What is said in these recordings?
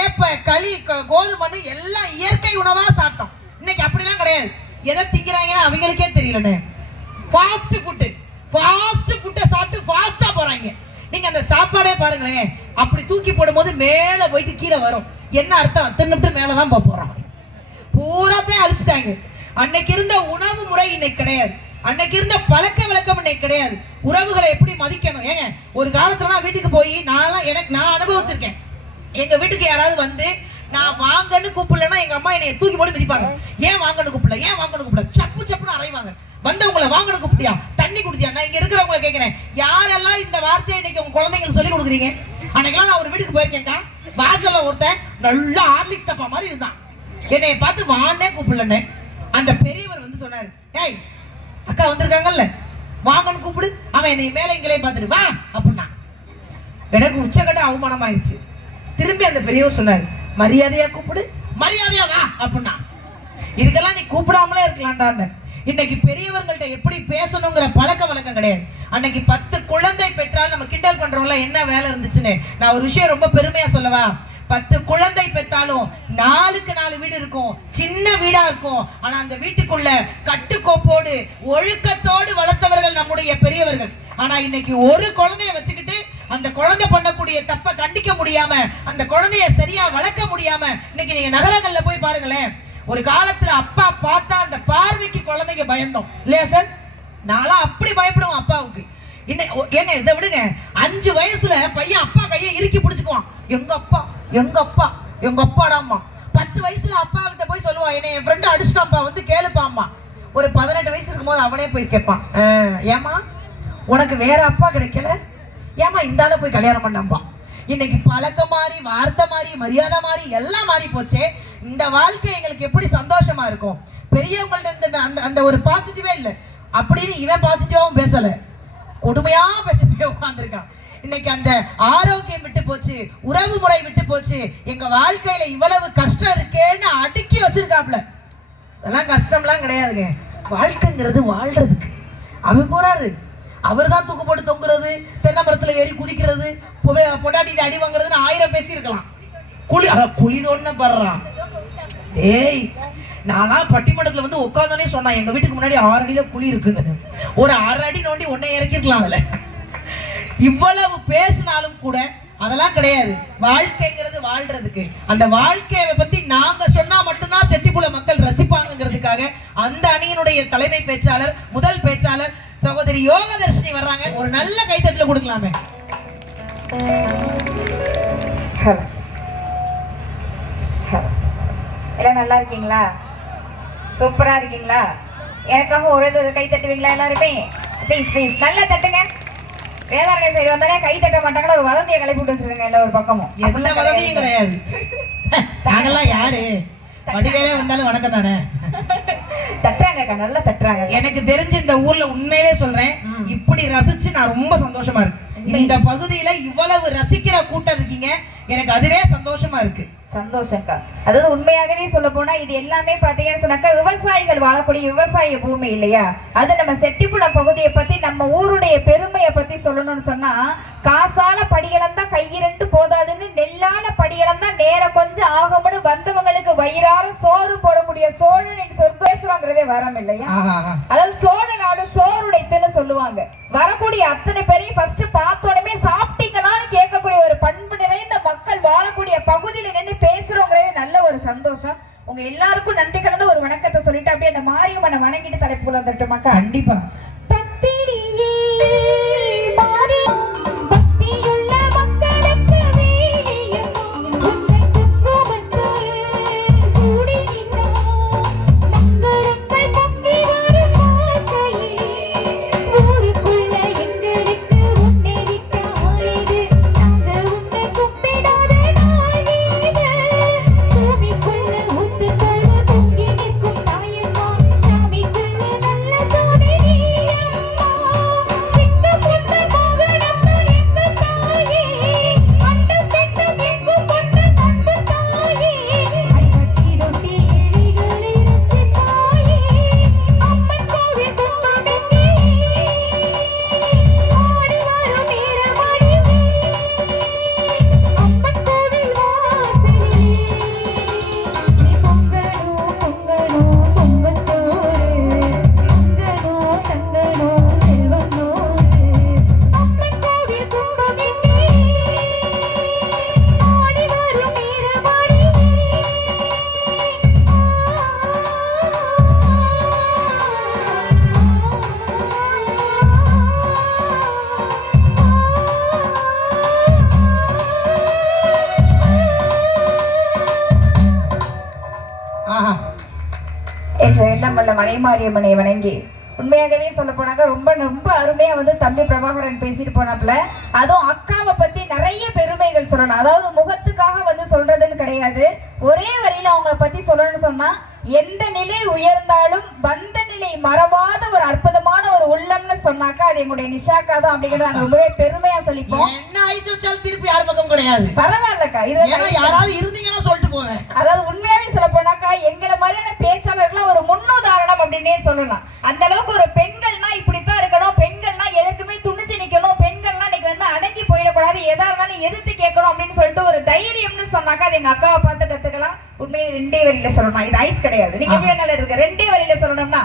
கேப்ப களி கோதுமை எல்லாம் இயற்கை உணவா சாப்பிட்டோம். இன்னைக்கு அப்படிலாம் கிடையாது. எதை திங்கிறாங்கன்னா அவங்களுக்கே தெரியலண்ணே. ஃபாஸ்ட் ஃபுட்டை சாப்பிட்டு ஃபாஸ்டா போறாங்க. நீங்க அந்த சாப்பாடே பாருங்களேன், அப்படி தூக்கி போடும்போது மேல போயிட்டு கீழே வரும். என்ன அர்த்தம்? தின்னுட்டு மேலதான் போறோம். பூராத்தையும் அழிச்சிட்டாங்க. அன்னைக்கு இருந்த உணவு முறை இன்னைக்கு கிடையாது. அன்னைக்கு இருந்த பழக்க வழக்கம் இன்னைக்கு கிடையாது. உறவுகளை எப்படி மதிக்கணும்? ஏங்க ஒரு காலத்துல நான் வீட்டுக்கு போய் நான் அனுபவிச்சிருக்கேன். எங்க வீட்டுக்கு யாராவது வந்து நான் வாங்கன்னு கூப்பிடலன்னா எங்க அம்மா என்னை தூக்கி போட்டு மிதிப்பாங்க. ஏன் வாங்கன்னு கூப்பிடல சப்புன்னு அறைவாங்க. வந்தவங்களை வாங்கன்னு கூப்பிட்டியா, தண்ணி குடித்தியா? நான் இங்க இருக்கிறவங்களை கேட்கிறேன், யாரெல்லாம் இந்த வார்த்தையை இன்னைக்கு உங்க குழந்தைங்களுக்கு சொல்லி கொடுக்குறீங்க? அன்னைக்கெல்லாம் நான் ஒரு வீட்டுக்கு போயிருக்கேன்க்கா, வாசல்ல ஒருத்தன் நல்லா ஹார்லிக்ஸ் டப்பா மாதிரி இருந்தான். என்னை பார்த்து வான்னே கூப்பிடலன்னு அந்த பெரியவர் வந்து சொன்னாரு, ஏய் அக்கா வந்திருக்காங்கல்ல வாங்கன்னு கூப்பிடு. அவன் என்னை மேலே இங்களே பார்த்துட்டு வா அப்படின்னா எனக்கு உச்சக்கட்ட அவமானம் ஆயிடுச்சு. திரும்பி அந்த பெரியவர் சொன்னாரு, மரியாதையா கூப்பிடு, மரியாதையா வா அப்படின்னா. இதுக்கெல்லாம் நீ கூப்பிடாமலே இருக்கலாம்டான்னு. இன்னைக்கு பெரியவர்கள்ட்ட எப்படி பேசணுங்கிற பழக்க வழக்கம் கிடையாது. அன்னைக்கு 10 குழந்தை பெற்றால் நம்ம கிண்டல் பண்றோம்ல, என்ன வேலை இருந்துச்சுன்னு. நான் ஒரு விஷயம் ரொம்ப பெருமையா சொல்லவா, 10 குழந்தை பெற்றாலும் 4க்கு 4 வீடு இருக்கும், சின்ன வீடா இருக்கும். ஆனா அந்த வீட்டுக்குள்ள கட்டுக்கோப்போடு ஒழுக்கத்தோடு வளர்த்தவர்கள் நம்முடைய பெரியவர்கள். ஆனா இன்னைக்கு ஒரு குழந்தைய வச்சுக்கிட்டு அந்த குழந்தை பண்ணக்கூடிய தப்ப கண்டிக்க முடியாம, அந்த குழந்தைய சரியா வளர்க்க முடியாம, இன்னைக்கு நீங்க நகரங்கள்ல போய் பாருங்களேன். ஒரு காலத்துல அப்பா பார்த்தா அந்த பார்வைக்கு குழந்தைங்க பயந்தோம் இல்லையா சார்? நான்லாம் அப்படி பயப்படுவோம் அப்பாவுக்கு. ஏங்க இதை விடுங்க, 5 வயசுல பையன் அப்பா கையை இறுக்கி பிடிச்சுக்குவான். எங்க அப்பாடாம்மா. 10 வயசுல அப்பா கிட்ட போய் சொல்லுவான், என்ன என் ஃப்ரெண்டு அடிச்சுட்டான்ப்பா வந்து கேளுப்பாம்மா. ஒரு 18 வயசு இருக்கும்போது அவனே போய் கேட்பான், ஏமா உனக்கு வேற அப்பா கிடைக்கல, ஏமா இந்த ஆளை போய் கல்யாணம் பண்ணாம்பா. இன்னைக்கு பழக்கம் மாறி, வார்த்தை மாறி, மரியாதை மாறி, எல்லாம் மாறி போச்சே. இந்த வாழ்க்கை எங்களுக்கு எப்படி சந்தோஷமா இருக்கும்? பெரியவங்கள்ட்ட அந்த ஒரு பாசிட்டிவே இல்லை அப்படின்னு இவன் பாசிட்டிவாவும் பேசல, கொடுமையா பேசிட்டு உட்கார்ந்துருக்கான். இன்னைக்கு அந்த ஆரோக்கியம் விட்டு போச்சு, உறவு முறை விட்டு போச்சு. எங்க வாழ்க்கையில இவ்வளவு கஷ்டம் இருக்கேன்னு அடுக்கி வச்சிருக்காப்ல. அதெல்லாம் கஷ்டம்லாம் கிடையாதுங்க. வாழ்க்கைங்கிறது வாழ்றதுக்கு. அவன் போறாரு, அவர் தான் தூக்கு போட்டு தொங்குறது, தென்னை மரத்துல ஏறி குதிக்கிறது, பொட்டாட்டிட்டு அடி வாங்குறதுன்னு 1000 பேசி இருக்கலாம். குழி தோண்ட படுறான். ஏய் நான்லாம் பட்டிமன்றத்துல வந்து உட்காந்தோடனே சொன்னான், எங்க வீட்டுக்கு முன்னாடி 6 அடியில குழி இருக்குன்னு. ஒரு 6 அடி நோண்டி உன்னை இறக்கிருக்கலாம். அதுல இவ்வளவு பேசினாலும் கூட அதெல்லாம் கிடையாது. வாழ்க்கைங்கிறது வாழ்றதுக்கு. அந்த வாழ்க்கையை பத்தி நாங்க சொன்னா மட்டும்தான் செட்டிப்புல மக்கள் ரசிப்பாங்கிறதுக்காக அந்த அணியினுடைய தலைமை பேச்சாளர், முதல் பேச்சாளர் சகோதரி யோகதர்ஷினி வர்றாங்க. ஒரு நல்ல கைத்தட்டல கொடுக்கலாமே. எல்லாம் நல்லா இருக்கீங்களா? சூப்பரா இருக்கீங்களா? எனக்காக ஒரு கை தட்டுவீங்களா எல்லாருமே? ப்ளீஸ் ப்ளீஸ் நல்லா தட்டுங்க. வேதாரண்ய சைடு வந்தாலே கை தட்ட மாட்டாங்கன்னு ஒரு வதந்தியை கிளப்பி விட்டு வச்சிருக்காங்க எல்லா ஒரு பக்கமும். எந்த வதந்தியும் கிடையாது. நாங்கெல்லாம் யாரு? வடிவேலே வந்தாலும் வணக்கம் தானே. தட்டுறாங்கக்கா, நல்லா தட்டுறாங்க. எனக்கு தெரிஞ்ச இந்த ஊர்ல உண்மையிலே சொல்றேன், இப்படி ரசிச்சு நான் ரொம்ப சந்தோஷமா இருக்கு. இந்த பகுதியில இவ்வளவு ரசிக்கிற கூட்டம் இருக்கீங்க, எனக்கு அதுவே சந்தோஷமா இருக்கு. சந்தோஷம்க்கா. அதாவது உண்மையாகவே சொல்ல போனா இது எல்லாமே பாத்தீங்கன்னு சொன்னாக்கா விவசாயிகள் வாழக்கூடிய விவசாய பூமி இல்லையா? அது நம்ம செட்டிப்புலம் பகுதியை பத்தி, நம்ம ஊருடைய பெருமையை பத்தி சொல்லணும்னு சொன்னா, காசால படிகளந்தா கையிரண்டு போதாதுன்னு நெல்லான படிகளந்தா நேர கொஞ்சம் ஆகும்னு வந்தவங்களுக்கு வயிறார சோறு போடக்கூடிய சோழன் சொர்க்கேஸ்வரங்கிறதே வரம் இல்லையா? அதாவது சோழ நாடு சோறுடைத்துன்னு சொல்லுவாங்க. வரக்கூடிய அத்தனை பேரையும் ஃபர்ஸ்ட் பார்த்தோடனே சாப்பிட்டீங்களான்னு கேட்கக்கூடிய ஒரு பண்பு நிறைந்த மக்கள் வாழக்கூடிய பகுதியில நின்று பேசுறோங்கிறது நல்ல ஒரு சந்தோஷம். உங்க எல்லாருக்கும் நன்றி கலந்த ஒரு வணக்கத்தை சொல்லிட்டு அப்படியே அந்த மாரியம்மனை வணங்கிட்டு தலைப்புக்குள்ள வந்துட்டு மக்கா. கண்டிப்பா. சாமி உள்ள மலைமாரியம்மனை வணங்கி உண்மையாகவே சொல்ல போனாக்க ரொம்ப ரொம்ப அருமையா வந்து தம்பி பிரபாகரன் பேசிட்டு போனாப்புல. அதுவும் அக்காவை பத்தி நிறைய பெருமைகள் சொல்லணும். அதாவது முகத்துக்காக வந்து சொல்றதுன்னு கிடையாது, ஒரே வரியில அவங்கள பத்தி சொல்லணும்னு சொன்னா எந்த நிலை உயர்ந்தாலும் வந்த நிலை மறவாத ஒரு அற்புதமான ஒரு உள்ளம்னு சொன்னாக்கா அது எங்களுடைய நிஷாக்கா தான் அப்படிங்கறத நாங்க ரொம்பவே பெருமையா சொல்லிப்போம். என்ன ஐஸ் வச்சாலும் திருப்பி யார் பக்கம் கிடையாது. பரவாயில்லக்கா, இது யாராவது இருந்தீங்கன்னா சொல்லிட்டு போவேன். அதாவது உண்மையாவே சொல்ல போனாக்கா எங்களை மாதிரியான பேச்சாளர்கள் ஒரு முன்னுதாரணம் அப்படின்னே சொல்லலாம். அந்த அளவுக்கு ஒரு பெண்கள்னா இப்படித்தான் இருக்கணும், பெண்கள்னா எதுக்குமே துணிச்சு நிக்கணும், பெண்கள்னா இன்னைக்கு வந்து அடங்கி போயிடக்கூடாது, எதா இருந்தாலும் எதிர்த்து கேட்கணும் அப்படின்னு சொல்லிட்டு ஒரு தைரியம்னு சொன்னாக்கா அது எங்க அக்காவை பார்த்து கத்துக்கலாம். உண்மையிலே ரெண்டே வரியில சொல்லணும், இது ஐஸ் கிடையாது. நீங்க எப்படி வேணாலும் இருக்கு, ரெண்டே வரியில சொல்லணும்னா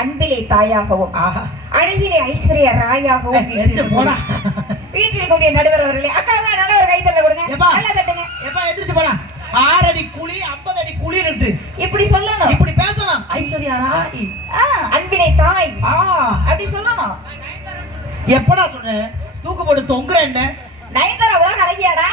அன்பிலே தாயாகவும் அழகிலே ஐஸ்வர்ய ராயாகவும் வீட்டில் கூடிய நடுவர் அவர்களே. அக்காவை நல்ல ஒரு கைத்தட்டல கொடுங்க, நல்லா தட்டுங்க. எப்ப எதிர்த்து போலாம் 6 அடி குழி 50 அடி குழின்னு இப்படி சொல்லணும், இப்படி பேசலாம். ஐஸ்வர்யா ராய் அன்பிலே தாய் அப்படி சொல்லணும். எப்படா சொன்ன தூக்கு போட்டு தொங்குற என்ன நயன்தாரா உலக அழகியாடா,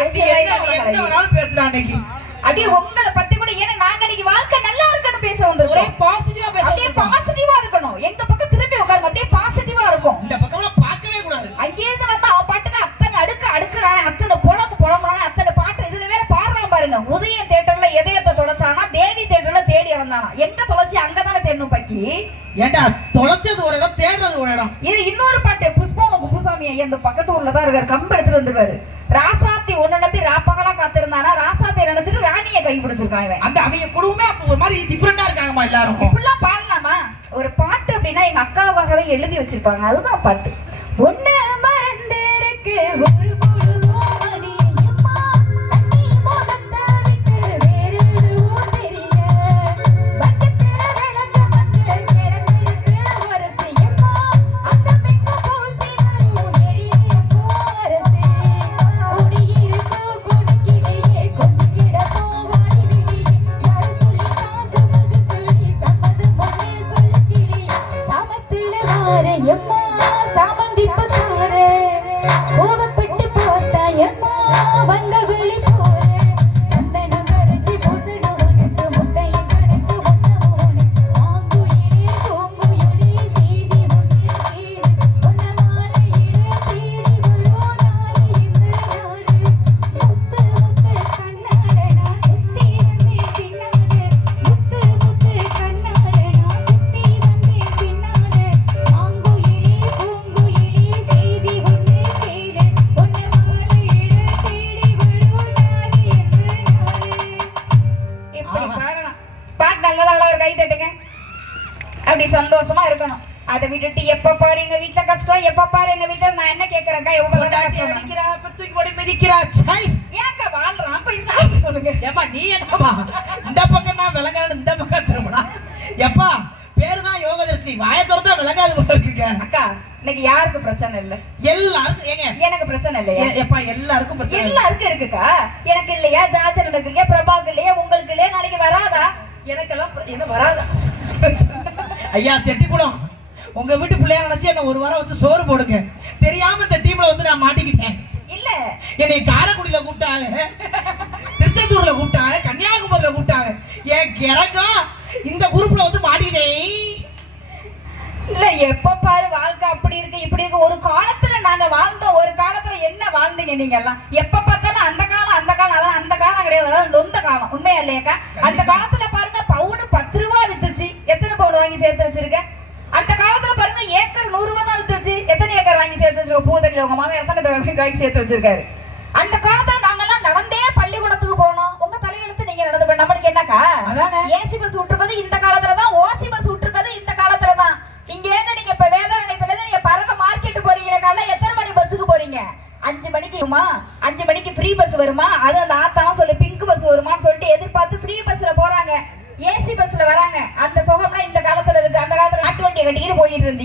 என்ன வேணாலும் பேசுறா அன்னைக்கு. அப்படியே உங்களை பத்தி கூட ஏன்னா நாங்க இன்னைக்கு வாழ்க்கை நல்லா இருக்குன்னு பேச வந்திருக்கோம். ஒரே பாசிட்டிவா பேச, அப்படியே பாசிட்டிவா இருக்கணும். எங்க பக்கம் திரும்பி உட்காருங்க, அப்படியே பாசிட்டிவா இருக்கும். இந்த பக்கம்லாம் பார்க்கவே கூடாது. அங்கே இருந்து வந்து அவன் பாட்டுக்கு அத்தனை அடுக்குறானே, அத்தனை புலம்புறானே, அத்தனை பாட்டு. இதுல வேற பாடுறான் பாருங்க. உதயம் தியேட்டர்ல எதயத்தை தொலைச்சானா, தேவி தியேட்டர்ல தேடி இறந்தானா. எங்க தொலைச்சி அங்கதானே தேடணும் பக்கி. ஏண்டா தொலைச்சது ஒரு இடம், தேடுறது ஒரு இடம். இது இன்னொரு பாட்டு புஷ்பம் குப்புசாமி ஐயா இந்த பக்கத்து ஊர்ல தான் இருக்காரு, கம்பு எடுத்துட்டு வந்துருவாரு. ராசாத்தி ஒண்ணு நம்பி ராப்பகலா காத்திருந்தானா, ராசாத்தி நினைச்சிட்டு ராணியை கை பிடிச்சிருக்காங்க. அந்த அவங்க குடும்பமே அப்ப ஒரு மாதிரி டிஃபரெண்டா இருக்காங்கம்மா எல்லாரும். இப்படிலாம் பாடலாமா? ஒரு பாட்டு அப்படின்னா எங்க அக்காவாகவே எழுதி வச்சிருப்பாங்க, அதுதான் பாட்டு. ஒண்ணு மறந்து இருக்கு ஒரு அப்படி சந்தோஷமா இருக்கணும். அதை விட்டுட்டு எப்ப பாரு எங்க வீட்டுல கஷ்டம், எப்ப பாரு எங்க வீட்டுல நான் என்ன கேக்குறேன்க்கா, ஏங்க வாழ்றான் போய் சாப்பி சொல்லுங்க. ஏமா நீ என்னப்பா இந்த பக்கம் தான் விளங்காது, இந்த பக்கம் திரும்பினா எப்பா பேரு தான் யோகதர்ஷினி, வாயை திறந்தா விளங்காது போல இருக்குங்க. அக்கா இன்னைக்கு யாருக்கு பிரச்சனை இல்ல? எல்லாருக்கும். ஏங்க எனக்கு பிரச்சனை இல்லையா? எப்பா எல்லாருக்கும் பிரச்சனை, எல்லாருக்கும் இருக்குக்கா. எனக்கு இல்லையா? ஜாச்சரன் இருக்குங்க, பிரபாக்கு இல்லையா, உங்களுக்கு இல்லையா, நாளைக்கு வராதா? எனக்கெல்லாம் என்ன வராதா? ஐயா செட்டிப்புலம், உங்க வீட்டு பிள்ளையா நினைச்சு என்ன ஒரு வாரம் வச்சு சோறு போடுங்க. தெரியாம இந்த டீம்ல வந்து நான் மாட்டிக்கிட்டேன். இல்ல என்னை காரைக்குடியில கூப்பிட்டாங்க, திருச்செந்தூர்ல கூப்பிட்டாங்க, கன்னியாகுமரியில கூப்பிட்டாங்க. என் கிறக்கம் இந்த குரூப்ல வந்து மாட்டிக்கிட்டேன். இல்ல எப்ப பாரு வாழ்க்கை அப்படி இருக்கு இப்படி இருக்கு. ஒரு காலத்துல நாங்க வாழ்ந்தோம், ஒரு காலத்துல என்ன வாழ்ந்தீங்க நீங்க எல்லாம்? எப்ப பார்த்தாலும் அந்த காலம் அதான் அந்த காலம் கிடையாது, அதான் நொந்த காலம். உண்மையா இல்லையாக்கா? அந்த காலத்துல பாருங்க பவுன் 10 ரூபா வித்துச்சு, எத்தனை பவுன் வாங்கி சேர்த்து வச்சிருக்க? அந்த காலத்துல பாருங்க ஏக்கர் 100 ரூபா தான் வித்துச்சு, எத்தனை ஏக்கர் வாங்கி சேர்த்து வச்சிருக்க? பூதடியில உங்க மாமா எத்தனை வாங்கி சேர்த்து வச்சிருக்காரு? அந்த காலத்துல நாங்கெல்லாம் நடந்தே பள்ளிக்கூடத்துக்கு போனோம். உங்க தலையெழுத்து நீங்க நடந்து நம்மளுக்கு என்னக்கா? ஏசி பஸ் விட்டுருக்கிறது இந்த காலத்துலதான், ஓசி பஸ் விட்டுருக்கிறது இந்த காலத்துலதான். இங்க இருந்து நீங்க இப்ப வேதாரண்யத்துல இருந்து நீங்க பரவ மார்க்கெட் போறீங்க, காலைல எத்தனை மணி பஸ்ஸுக்கு போறீங்க? 5 மணிக்கு வருமா, 5 மணிக்கு ஃப்ரீ பஸ் வருமா, அது அந்த ஆத்தாவும் சொல்லி பிங்க் பஸ் வருமான்னு சொல்லிட்டு எதிர்பார்த்து ஃப்ரீ பஸ்ல போறாங்க, ஏசி பஸ்ல வராங்க. அந்த சுகம்னா இந்த காலத்துல இருக்கு. அந்த காலத்துல நாட்டு வண்டியை கட்டிக்கிட்டு போயிட்டு இருந்தீங்க.